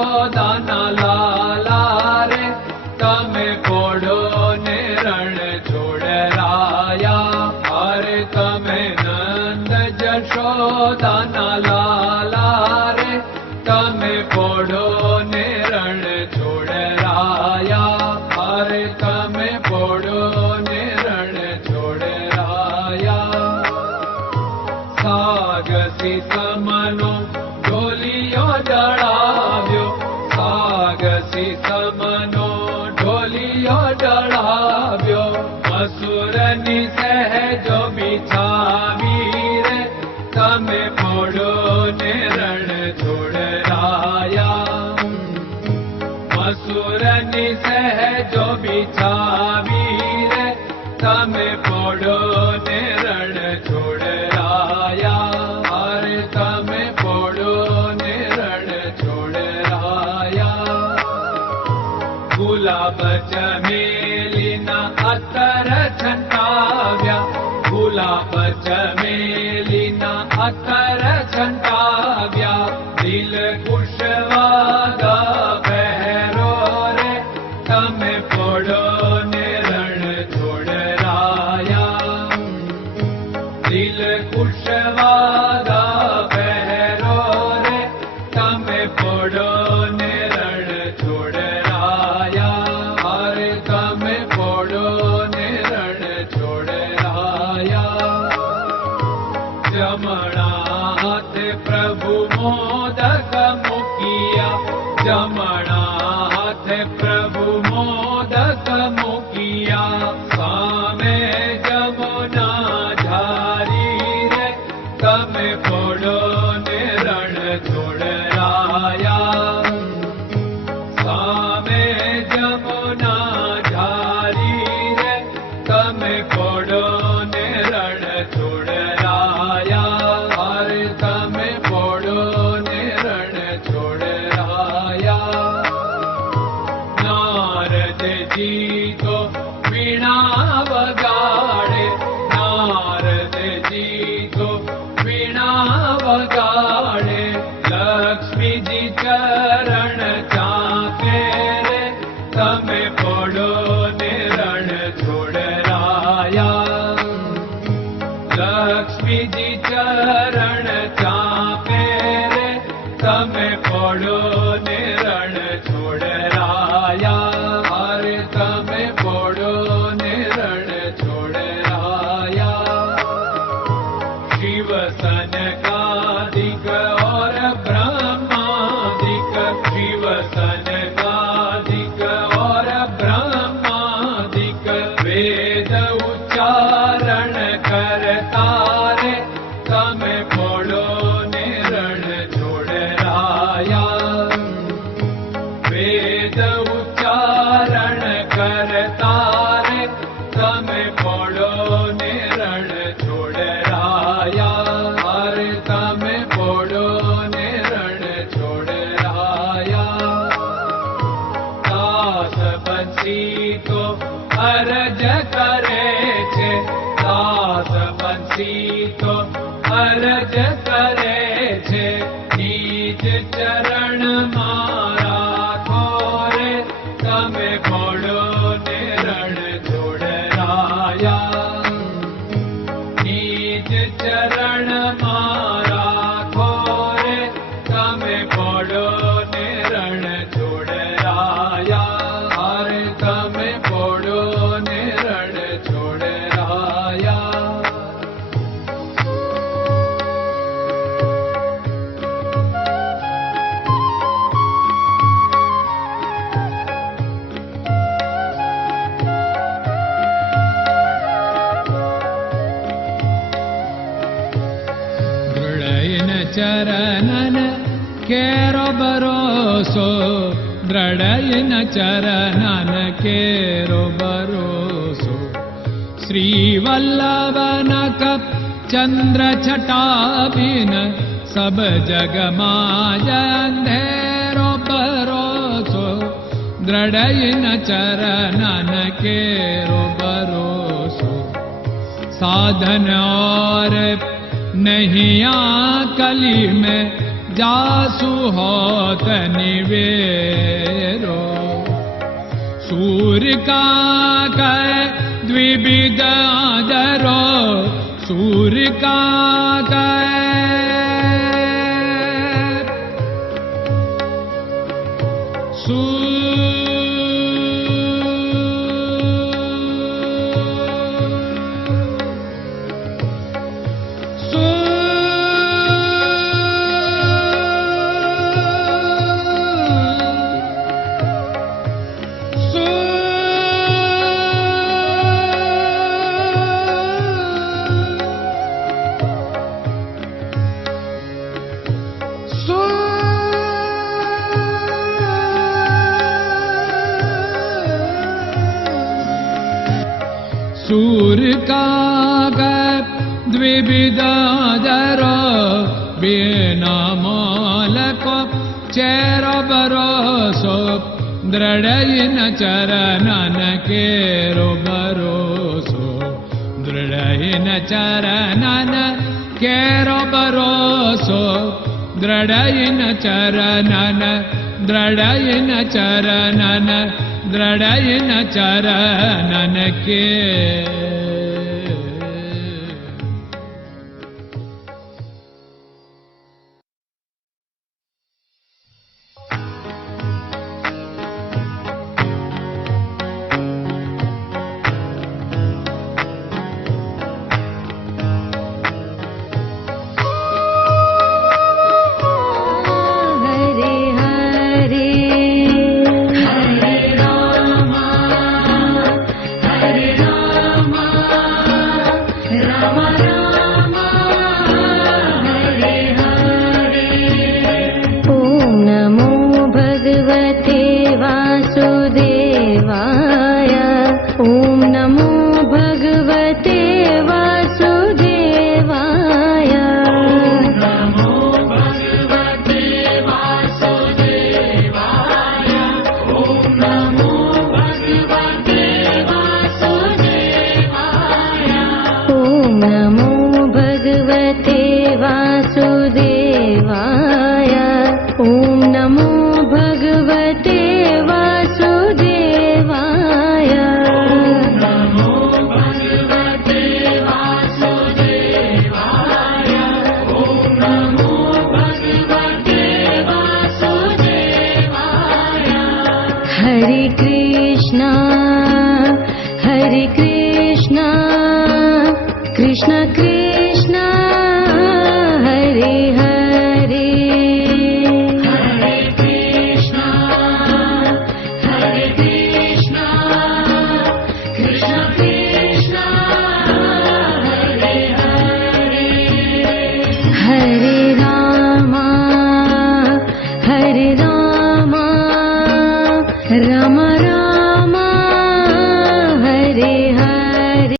જશોદાના લાલા રે તમે પોડો ને રણ છોડરાયા. અરે તમે નંદ જશોદાના લાલા રે તમે પોડો ને રણ છોડરાયા. અરે તમે પોડો ને રણ છોડરાયા. સાગસી સમનો ઢોલિયો ડળાવ્યો, સાગસી સમનો ઢોલિયો ડળાવ્યો. મસૂરની સહેજો બિછાવી રે તમે પોડો ને રણ છોડરાયા. મસૂરની સહેજો બિછાવી રે તમે પોડો ને રણ છોડરાયા. અરે તમે પોડો ને રણ છોડરાયા. ગુલાબ ચમેલીના અત્તર છંટાવ્યા, ગુલાબ ચમેલીના અત્તર છંટાવ્યા. દિલ કુશવાદા પહેરો રે તમે પોડો ને રણ છોડરાયા. દિલ કુશવાદા પહેરો રે તમે પોડો ને રણ છોડરાયા. અરે તમે પોડો ને રણ છોડરાયા. જમણા હાથે પ્રભુ મોદક મૂકિયા, જમણા હાથે પ્રભુ મોદક મૂકિયા. સામે જમુના ઝારી રે તમે પોડો ને રણ છોડરાયા. સામે જમુના ઝારી રે તમે પોડો ને રણ છોડરાયા. અરે તમે પોડો ને રણ છોડરાયા. નારદજી તો વીણા વગાડે, નારદજી તો વીણા વગાડે. લક્ષ્મીજી ચરણ ચાકે રે તમે પોડો ને રણ છોડરાયા. લક્ષ્મીજી ચરણ ચાપે રે તમે પોડો ને રણ છોડરાયા. અરે તમે પોડો ને રણ છોડરાયા. શિવ સનકાદિક और ब्रह्मादिक, शिव सनकादिक और ब्रह्मादिक. वेद उच्चारण करता रे તમે પોડો ને રણ છોડરાયા. વેદ ઉચ્ચારણ કરતા રે તમે પોડો ને રણ છોડરાયા. અરે તમે પોડો ને રણ છોડરાયા. દાસ બંસી તો અરજ કરે છે, દાસ બંસી તો અરજ કરે છે. નીચ ચરણ મારા ખોરે તમે પોડો ને રણ છોડરાયા. નીચ ચરણ મારા ખોરે તમે પોડો ને રણ છોડરાયા. અરે તમે પોડો ને રણ છોડરાયા. ચરણન કેરો ભરોસો, દ્રઢયન ચરણન કેરો ભરોસો. શ્રી વલ્લભન કપ ચંદ્ર છટાબિન સબ જગમાં અંધેરો ભરોસો. દ્રઢયન ચરણન કેરો ભરોસો. साधन और नहीं कली में जासु होत निवेरो। सूर्य का कै द्विविध आदरो, सूर्य का सूर्य का द्विविधादरो, बिना मोल को चेर भरोसो, दृढ़ चरणन केरो भरोसो, दृढ़ चरणन केरो भरोसो, दृढ़ चरणन, दृढ़ चरणन, दृढ़ चरणन के। Hare Krishna, Krishna Krishna